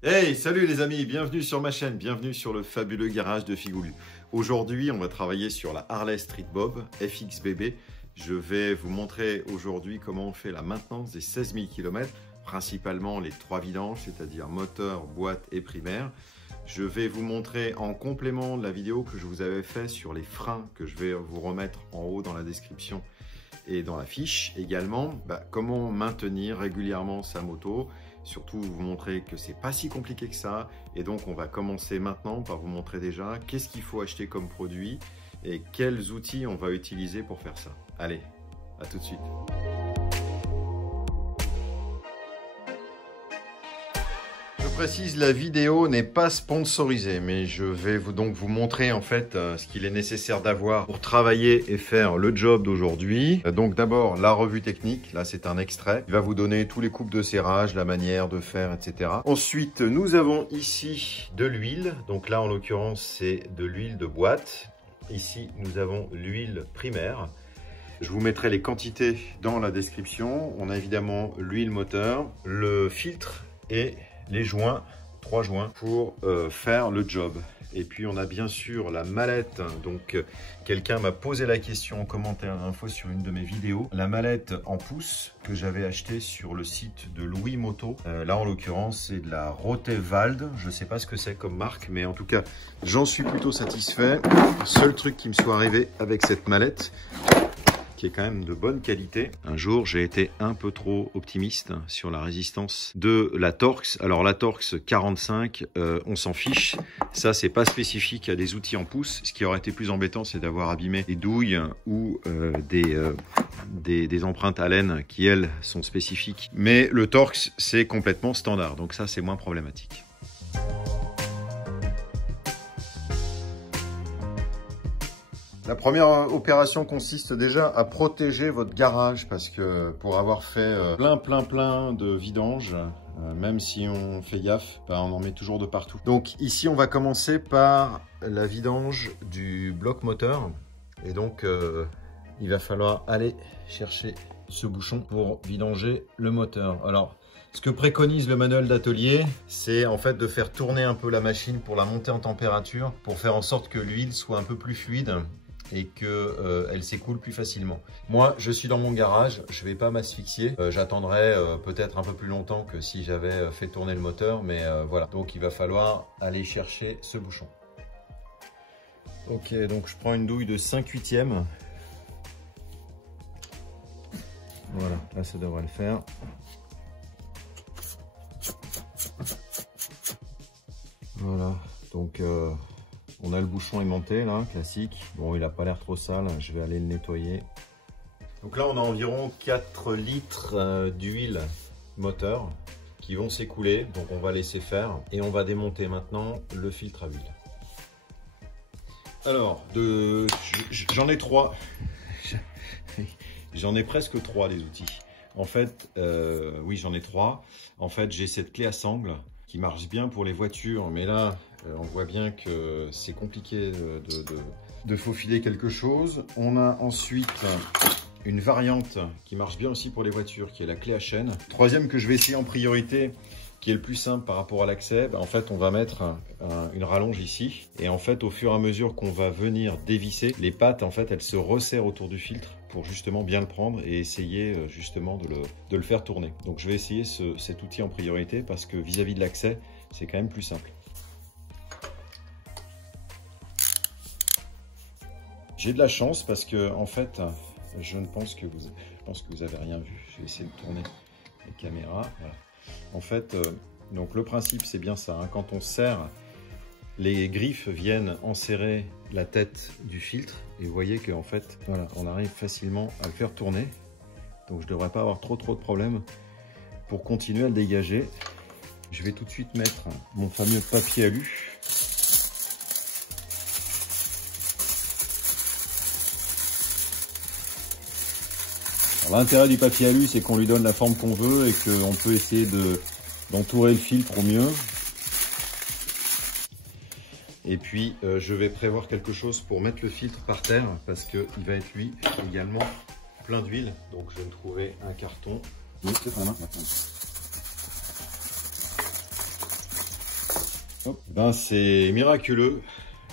Hey, salut les amis, bienvenue sur ma chaîne, bienvenue sur le fabuleux garage de Figoulu. Aujourd'hui, on va travailler sur la Harley Street Bob FXBB. Je vais vous montrer aujourd'hui comment on fait la maintenance des 16 000 km, principalement les 3 vidanges, c'est-à-dire moteur, boîte et primaire. Je vais vous montrer en complément de la vidéo que je vous avais fait sur les freins que je vais vous remettre en haut dans la description et dans la fiche également, comment maintenir régulièrement sa moto. Surtout vous montrer que c'est pas si compliqué que ça, et donc on va commencer maintenant par vous montrer déjà qu'est-ce qu'il faut acheter comme produit et quels outils on va utiliser pour faire ça. Allez, à tout de suite. Je précise, la vidéo n'est pas sponsorisée, mais je vais donc vous montrer en fait ce qu'il est nécessaire d'avoir pour travailler et faire le job d'aujourd'hui. Donc d'abord la revue technique, là c'est un extrait. Il va vous donner tous les coupes de serrage, la manière de faire, etc. Ensuite nous avons ici de l'huile, donc là en l'occurrence c'est de l'huile de boîte. Ici nous avons l'huile primaire. Je vous mettrai les quantités dans la description. On a évidemment l'huile moteur, le filtre et les joints, 3 joints pour faire le job. Et puis on a bien sûr la mallette. Donc quelqu'un m'a posé la question en commentaire d'info sur une de mes vidéos. La mallette en pouce que j'avais achetée sur le site de Louis Moto. Là en l'occurrence c'est de la Rotewald. Je ne sais pas ce que c'est comme marque, mais en tout cas j'en suis plutôt satisfait. Le seul truc qui me soit arrivé avec cette mallette, qui est quand même de bonne qualité. Un jour, j'ai été un peu trop optimiste sur la résistance de la Torx. Alors la Torx 45, on s'en fiche. Ça, c'est pas spécifique à des outils en pouce. Ce qui aurait été plus embêtant, c'est d'avoir abîmé des douilles ou des empreintes à laine qui, elles, sont spécifiques. Mais le Torx, c'est complètement standard. Donc ça, c'est moins problématique. La première opération consiste déjà à protéger votre garage parce que pour avoir fait plein de vidanges, même si on fait gaffe, on en met toujours de partout. Donc ici on va commencer par la vidange du bloc moteur et donc il va falloir aller chercher ce bouchon pour vidanger le moteur. Alors ce que préconise le manuel d'atelier, c'est en fait de faire tourner un peu la machine pour la monter en température, pour faire en sorte que l'huile soit un peu plus fluide et qu'elle s'écoule plus facilement. Moi, je suis dans mon garage, je ne vais pas m'asphyxier. J'attendrai peut-être un peu plus longtemps que si j'avais fait tourner le moteur, mais voilà. Donc, il va falloir aller chercher ce bouchon. Ok, donc je prends une douille de 5/8. Voilà, là, ça devrait le faire. Voilà, donc on a le bouchon aimanté là, classique. Bon, il n'a pas l'air trop sale, je vais aller le nettoyer. Donc là, on a environ 4 litres d'huile moteur qui vont s'écouler. Donc on va laisser faire et on va démonter maintenant le filtre à huile. Alors, j'en ai 3. J'en ai presque 3 des outils. En fait, oui, j'en ai 3. En fait, j'ai cette clé à sangle qui marche bien pour les voitures, mais là on voit bien que c'est compliqué de faufiler quelque chose. On a ensuite une variante qui marche bien aussi pour les voitures, qui est la clé à chaîne. Troisième que je vais essayer en priorité, qui est le plus simple par rapport à l'accès, en fait on va mettre une rallonge ici, et en fait au fur et à mesure qu'on va venir dévisser, les pattes en fait elles se resserrent autour du filtre pour justement bien le prendre et essayer justement de le faire tourner. Donc je vais essayer cet outil en priorité parce que vis-à-vis de l'accès, c'est quand même plus simple. J'ai de la chance parce que en fait, je pense que vous avez rien vu. Je vais essayer de tourner la caméra. Voilà. En fait, donc le principe c'est bien ça. Hein. Quand on serre, les griffes viennent enserrer la tête du filtre et vous voyez qu'en fait, voilà, on arrive facilement à le faire tourner. Donc je ne devrais pas avoir trop de problèmes pour continuer à le dégager. Je vais tout de suite mettre mon fameux papier alu. L'intérêt du papier alu, c'est qu'on lui donne la forme qu'on veut et qu'on peut essayer d'entourer le filtre au mieux. Et puis, je vais prévoir quelque chose pour mettre le filtre par terre parce qu'il va être, lui, également plein d'huile. Donc, je vais me trouver un carton. Oui, c'est pas mal, maintenant. Ben c'est miraculeux.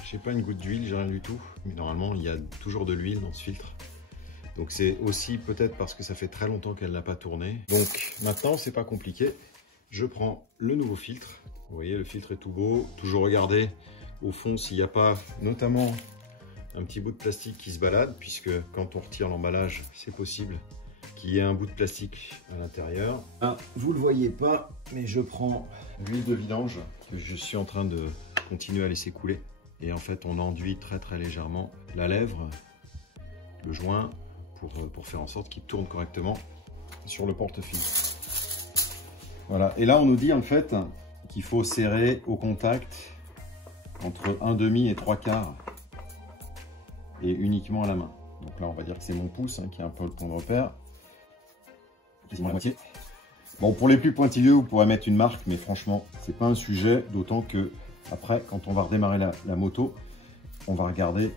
J'ai pas une goutte d'huile, j'ai rien du tout. Mais normalement, il y a toujours de l'huile dans ce filtre. Donc c'est aussi peut-être parce que ça fait très longtemps qu'elle n'a pas tourné. Donc maintenant, c'est pas compliqué. Je prends le nouveau filtre. Vous voyez, le filtre est tout beau. Toujours regarder au fond s'il n'y a pas notamment un petit bout de plastique qui se balade, puisque quand on retire l'emballage, c'est possible qu'il y ait un bout de plastique à l'intérieur. Ah, vous le voyez pas, mais je prends l'huile de vidange que je suis en train de continuer à laisser couler. Et en fait, on enduit très légèrement la lèvre, le joint, pour faire en sorte qu'il tourne correctement sur le porte-fil. Voilà, et là on nous dit en fait qu'il faut serrer au contact entre 1/2 et 3/4 et uniquement à la main. Donc là on va dire que c'est mon pouce qui a un peu le point de repère, quasiment la moitié. Bon, pour les plus pointilleux vous pourrez mettre une marque, mais franchement c'est pas un sujet, d'autant que après quand on va redémarrer la moto, on va regarder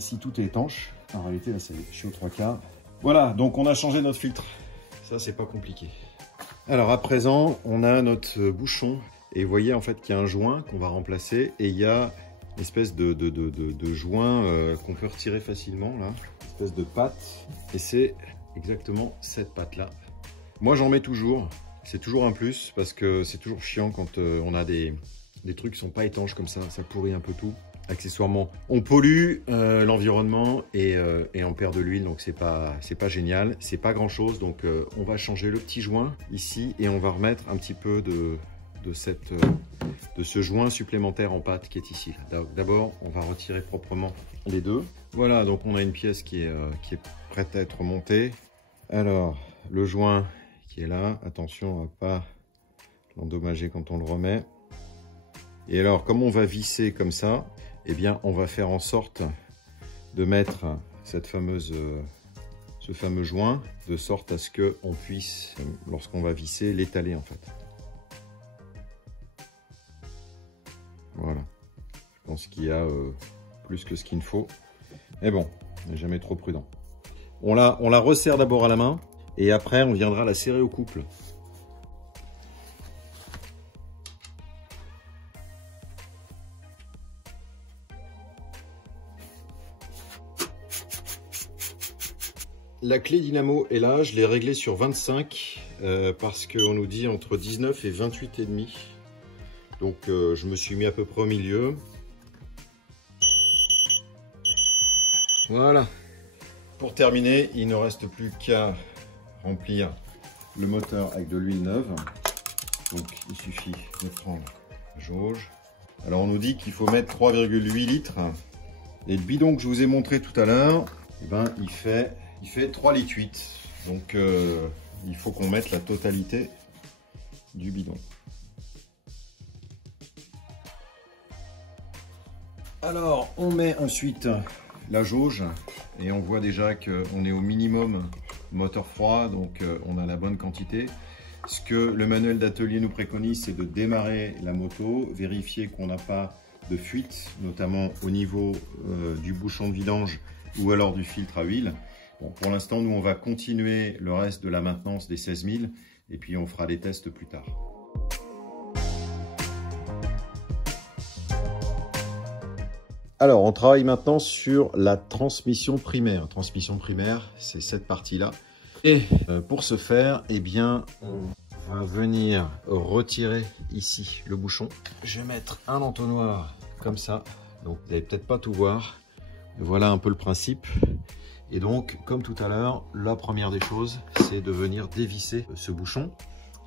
si tout est étanche. En réalité là je suis aux 3/4. Voilà, donc on a changé notre filtre, ça c'est pas compliqué. Alors à présent, on a notre bouchon et vous voyez en fait qu'il y a un joint qu'on va remplacer et il y a une espèce de joint qu'on peut retirer facilement là, une espèce de patte, et c'est exactement cette patte là. Moi j'en mets toujours, c'est toujours un plus parce que c'est toujours chiant quand on a des trucs qui sont pas étanches comme ça pourrit un peu tout. Accessoirement, on pollue l'environnement et on perd de l'huile, donc c'est pas génial, c'est pas grand chose. Donc on va changer le petit joint ici et on va remettre un petit peu de ce joint supplémentaire en pâte qui est ici. D'abord, on va retirer proprement les deux. Voilà, donc on a une pièce qui est prête à être montée. Alors, le joint qui est là, attention à ne pas l'endommager quand on le remet. Et alors, comme on va visser comme ça, eh bien, on va faire en sorte de mettre ce fameux joint, de sorte à ce qu'on puisse, lorsqu'on va visser, l'étaler en fait. Voilà. Je pense qu'il y a plus que ce qu'il ne faut. Mais bon, on n'est jamais trop prudent. On la resserre d'abord à la main et après on viendra la serrer au couple. La clé dynamo est là, je l'ai réglée sur 25 parce qu'on nous dit entre 19 et 28,5. Donc je me suis mis à peu près au milieu. Voilà. Pour terminer, il ne reste plus qu'à remplir le moteur avec de l'huile neuve. Donc il suffit de prendre la jauge. Alors on nous dit qu'il faut mettre 3,8 litres. Et le bidon que je vous ai montré tout à l'heure, eh ben, il fait 3,8 litres. Donc il faut qu'on mette la totalité du bidon. Alors on met ensuite la jauge et on voit déjà qu'on est au minimum moteur froid, donc on a la bonne quantité. Ce que le manuel d'atelier nous préconise, c'est de démarrer la moto, vérifier qu'on n'a pas de fuite, notamment au niveau du bouchon de vidange ou alors du filtre à huile. Bon, pour l'instant, nous, on va continuer le reste de la maintenance des 16 000 et puis on fera les tests plus tard. Alors, on travaille maintenant sur la transmission primaire. Transmission primaire, c'est cette partie-là. Et pour ce faire, eh bien, on va venir retirer ici le bouchon. Je vais mettre un entonnoir comme ça. Donc, vous n'allez peut-être pas tout voir. Voilà un peu le principe. Et donc, comme tout à l'heure, la première des choses, c'est de venir dévisser ce bouchon.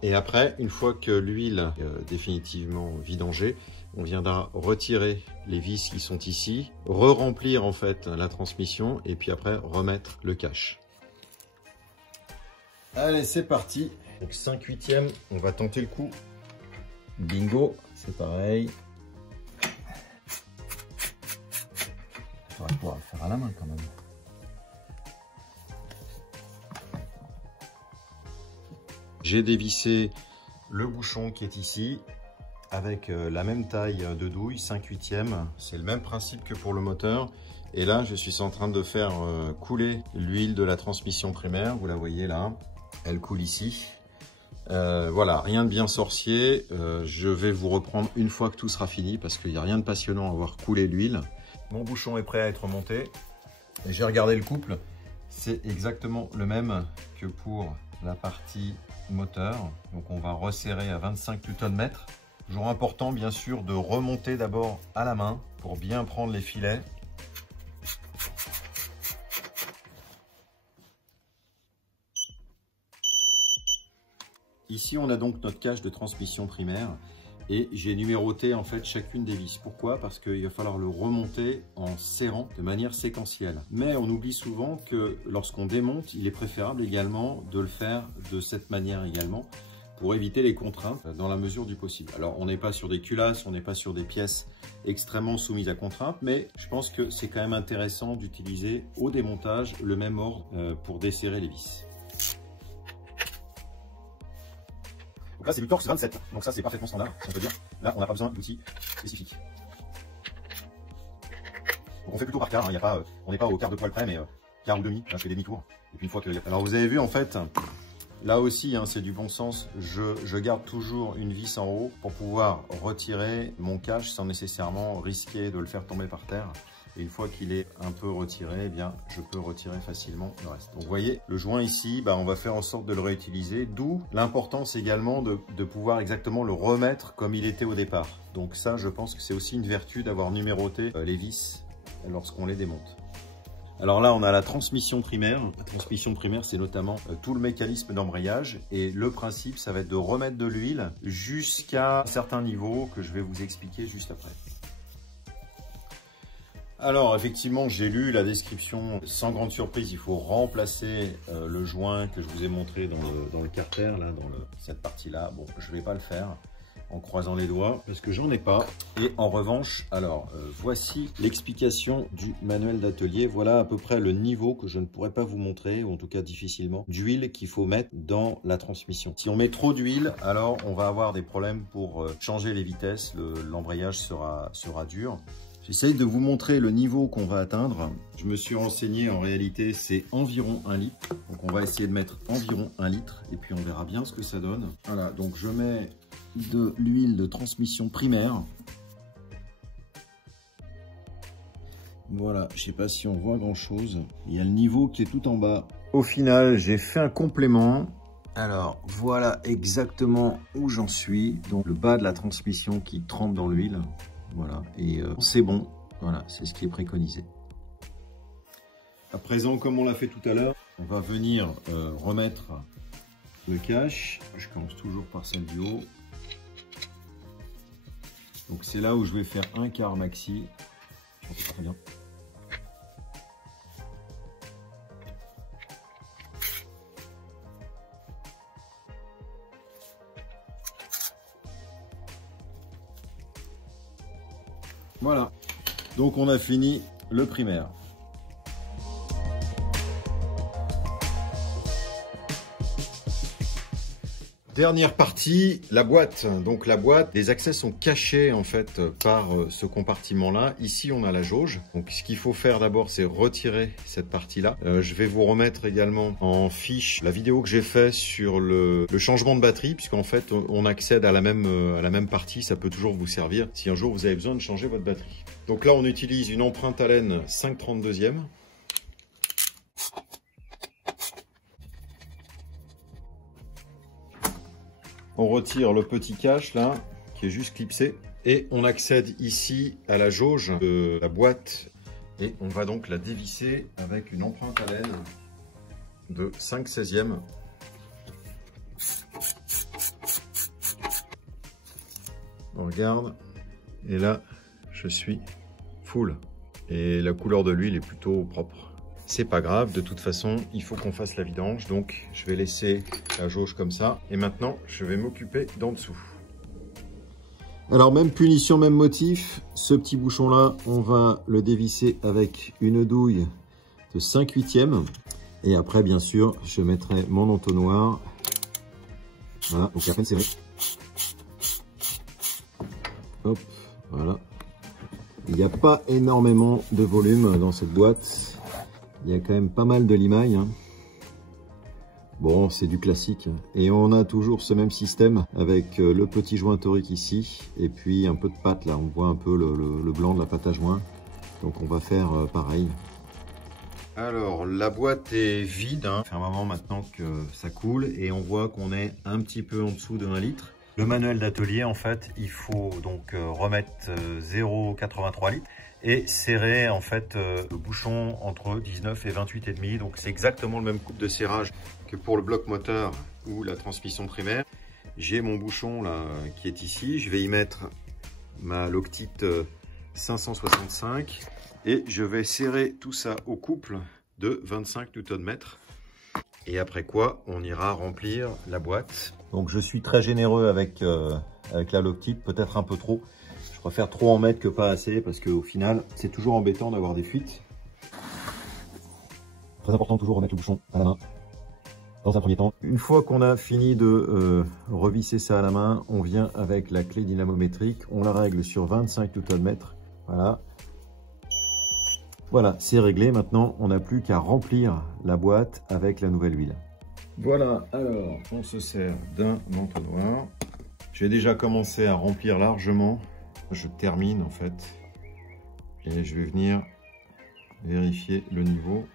Et après, une fois que l'huile est définitivement vidangée, on viendra retirer les vis qui sont ici, re-remplir en fait la transmission et puis après remettre le cache. Allez, c'est parti. Donc 5/8e, on va tenter le coup. Bingo, c'est pareil. Il faudra pouvoir le faire à la main quand même. J'ai dévissé le bouchon qui est ici avec la même taille de douille, 5/8e. C'est le même principe que pour le moteur. Et là, je suis en train de faire couler l'huile de la transmission primaire. Vous la voyez là, elle coule ici. Voilà, rien de bien sorcier. Je vais vous reprendre une fois que tout sera fini parce qu'il n'y a rien de passionnant à voir couler l'huile. Mon bouchon est prêt à être monté. Et j'ai regardé le couple. C'est exactement le même que pour la partie moteur. Donc on va resserrer à 25 Nm. Toujours important bien sûr de remonter d'abord à la main pour bien prendre les filets. Ici on a donc notre cache de transmission primaire et j'ai numéroté en fait chacune des vis. Pourquoi? Parce qu'il va falloir le remonter en serrant de manière séquentielle. Mais on oublie souvent que lorsqu'on démonte, il est préférable également de le faire de cette manière également pour éviter les contraintes dans la mesure du possible. Alors on n'est pas sur des culasses, on n'est pas sur des pièces extrêmement soumises à contraintes, mais je pense que c'est quand même intéressant d'utiliser au démontage le même ordre pour desserrer les vis. Donc là c'est du torx 27, donc ça c'est parfaitement standard, si on peut dire. Là on n'a pas besoin d'outils spécifiques. Donc on fait plutôt par quart, hein. On n'est pas au quart de poil près, mais quart ou demi, là je fais des demi-tours. Et puis une fois que... Alors vous avez vu en fait, là aussi hein, c'est du bon sens, je garde toujours une vis en haut pour pouvoir retirer mon cache sans nécessairement risquer de le faire tomber par terre. Et une fois qu'il est un peu retiré, eh bien, je peux retirer facilement le reste. Donc vous voyez, le joint ici, on va faire en sorte de le réutiliser, d'où l'importance également de pouvoir exactement le remettre comme il était au départ. Donc ça, je pense que c'est aussi une vertu d'avoir numéroté les vis lorsqu'on les démonte. Alors là, on a la transmission primaire. La transmission primaire, c'est notamment tout le mécanisme d'embrayage. Et le principe, ça va être de remettre de l'huile jusqu'à un certain niveau que je vais vous expliquer juste après. Alors effectivement j'ai lu la description, sans grande surprise il faut remplacer le joint que je vous ai montré dans le carter, là, cette partie là. Bon, je ne vais pas le faire en croisant les doigts parce que j'en ai pas. Et en revanche, alors voici l'explication du manuel d'atelier. Voilà à peu près le niveau que je ne pourrais pas vous montrer, ou en tout cas difficilement, d'huile qu'il faut mettre dans la transmission. Si on met trop d'huile, alors on va avoir des problèmes pour changer les vitesses, l'embrayage sera dur. J'essaye de vous montrer le niveau qu'on va atteindre. Je me suis renseigné, en réalité, c'est environ 1 litre. Donc on va essayer de mettre environ 1 litre et puis on verra bien ce que ça donne. Voilà, donc je mets de l'huile de transmission primaire. Voilà, je ne sais pas si on voit grand chose. Il y a le niveau qui est tout en bas. Au final, j'ai fait un complément. Alors, voilà exactement où j'en suis. Donc le bas de la transmission qui trempe dans l'huile. Voilà, et c'est bon, voilà, c'est ce qui est préconisé. À présent, comme on l'a fait tout à l'heure, on va venir remettre le cache. Je commence toujours par celle du haut. Donc c'est là où je vais faire un quart maxi. Très bien. Voilà, donc on a fini le primaire. Dernière partie, la boîte. Donc la boîte, les accès sont cachés en fait par ce compartiment-là. Ici, on a la jauge. Donc ce qu'il faut faire d'abord, c'est retirer cette partie-là. Je vais vous remettre également en fiche la vidéo que j'ai fait sur le changement de batterie, puisqu'en fait, on accède à la même partie. Ça peut toujours vous servir si un jour vous avez besoin de changer votre batterie. Donc là, on utilise une empreinte Allen 5/32e. On retire le petit cache là, qui est juste clipsé. Et on accède ici à la jauge de la boîte. Et on va donc la dévisser avec une empreinte Allen de 5/16e. On regarde. Et là, je suis full. Et la couleur de l'huile est plutôt propre. C'est pas grave, de toute façon, il faut qu'on fasse la vidange. Donc, je vais laisser la jauge comme ça. Et maintenant, je vais m'occuper d'en dessous. Alors, même punition, même motif. Ce petit bouchon-là, on va le dévisser avec une douille de 5/8e. Et après, bien sûr, je mettrai mon entonnoir. Voilà, donc à peine serré. Hop, voilà. Il n'y a pas énormément de volume dans cette boîte. Il y a quand même pas mal de limailles. Hein. Bon, c'est du classique. Et on a toujours ce même système avec le petit joint torique ici et puis un peu de pâte là. On voit un peu le blanc de la pâte à joint. Donc on va faire pareil. Alors la boîte est vide, hein. Ça fait un moment maintenant que ça coule et on voit qu'on est un petit peu en dessous de 1 litre. Le manuel d'atelier, en fait, il faut donc remettre 0,83 litres et serrer en fait le bouchon entre 19 et 28,5. Donc c'est exactement le même couple de serrage que pour le bloc moteur ou la transmission primaire. J'ai mon bouchon là qui est ici. Je vais y mettre ma Loctite 565 et je vais serrer tout ça au couple de 25 Nm. Et après quoi, on ira remplir la boîte. Donc je suis très généreux avec la Loctite, peut-être un peu trop. Je préfère trop en mettre que pas assez parce qu'au final, c'est toujours embêtant d'avoir des fuites. Très important, toujours remettre le bouchon à la main dans un premier temps. Une fois qu'on a fini de revisser ça à la main, on vient avec la clé dynamométrique. On la règle sur 25 Nm. Voilà. Voilà, c'est réglé. Maintenant, on n'a plus qu'à remplir la boîte avec la nouvelle huile. Voilà, alors, on se sert d'un entonnoir. J'ai déjà commencé à remplir largement. Je termine en fait. Et je vais venir vérifier le niveau.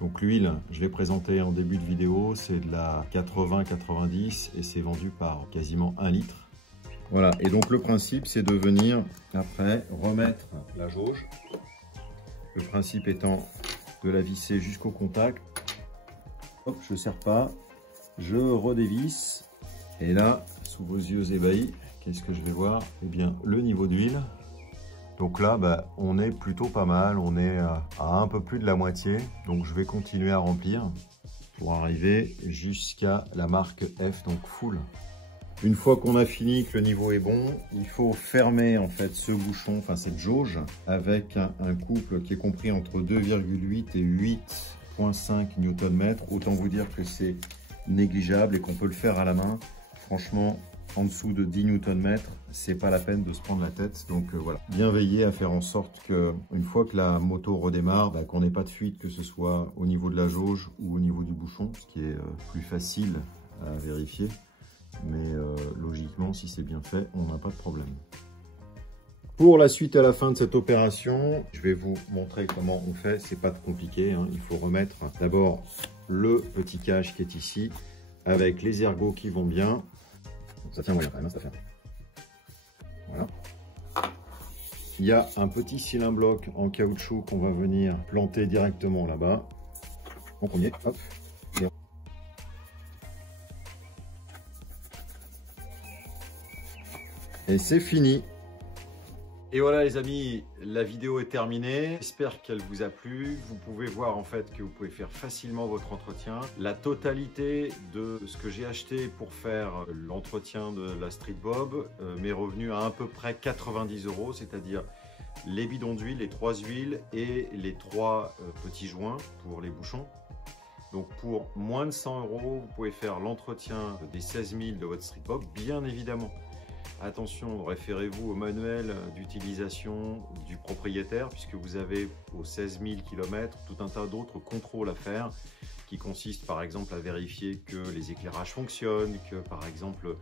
Donc l'huile, je l'ai présentée en début de vidéo. C'est de la 80-90 et c'est vendu par quasiment 1 litre. Voilà, et donc le principe, c'est de venir après remettre la jauge. Le principe étant de la visser jusqu'au contact. Hop, je ne serre pas. Je redévisse. Et là, sous vos yeux ébahis, qu'est-ce que je vais voir? Eh bien, le niveau d'huile. Donc là, on est plutôt pas mal. On est à un peu plus de la moitié. Donc je vais continuer à remplir pour arriver jusqu'à la marque F, donc full. Une fois qu'on a fini, que le niveau est bon, il faut fermer en fait ce bouchon, enfin cette jauge, avec un couple qui est compris entre 2,8 et 8,5 Nm. Autant vous dire que c'est négligeable et qu'on peut le faire à la main. Franchement, en dessous de 10 Nm, c'est pas la peine de se prendre la tête. Donc voilà, bien veiller à faire en sorte que, une fois que la moto redémarre, qu'on n'ait pas de fuite, que ce soit au niveau de la jauge ou au niveau du bouchon, ce qui est plus facile à vérifier. Mais logiquement, si c'est bien fait, on n'a pas de problème. Pour la suite à la fin de cette opération, je vais vous montrer comment on fait. C'est pas compliqué, hein. Il faut remettre d'abord le petit cache qui est ici, avec les ergots qui vont bien. Donc, ça tient moyen quand même, hein, ça fait. Voilà. Il y a un petit cylindre bloc en caoutchouc qu'on va venir planter directement là-bas. En premier, hop. Et c'est fini. Et voilà les amis, la vidéo est terminée. J'espère qu'elle vous a plu. Vous pouvez voir en fait que vous pouvez faire facilement votre entretien. La totalité de ce que j'ai acheté pour faire l'entretien de la Street Bob m'est revenu à peu près 90 €, c'est-à-dire les bidons d'huile, les 3 huiles et les 3 petits joints pour les bouchons. Donc pour moins de 100 €, vous pouvez faire l'entretien des 16 000 de votre Street Bob, bien évidemment. Attention, référez-vous au manuel d'utilisation du propriétaire puisque vous avez aux 16 000 km tout un tas d'autres contrôles à faire qui consistent par exemple à vérifier que les éclairages fonctionnent, que par exemple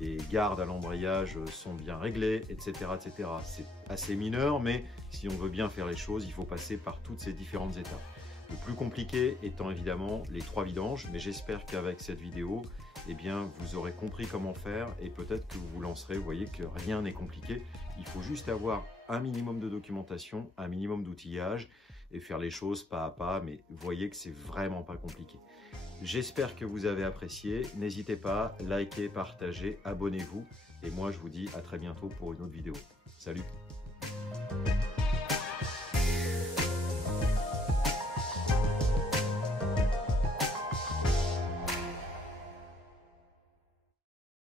les gardes à l'embrayage sont bien réglées, etc. etc. C'est assez mineur, mais si on veut bien faire les choses, il faut passer par toutes ces différentes étapes. Le plus compliqué étant évidemment les 3 vidanges, mais j'espère qu'avec cette vidéo, eh bien, vous aurez compris comment faire et peut-être que vous vous lancerez. Vous voyez que rien n'est compliqué. Il faut juste avoir un minimum de documentation, un minimum d'outillage et faire les choses pas à pas, mais vous voyez que c'est vraiment pas compliqué. J'espère que vous avez apprécié. N'hésitez pas, likez, partagez, abonnez-vous et moi je vous dis à très bientôt pour une autre vidéo. Salut!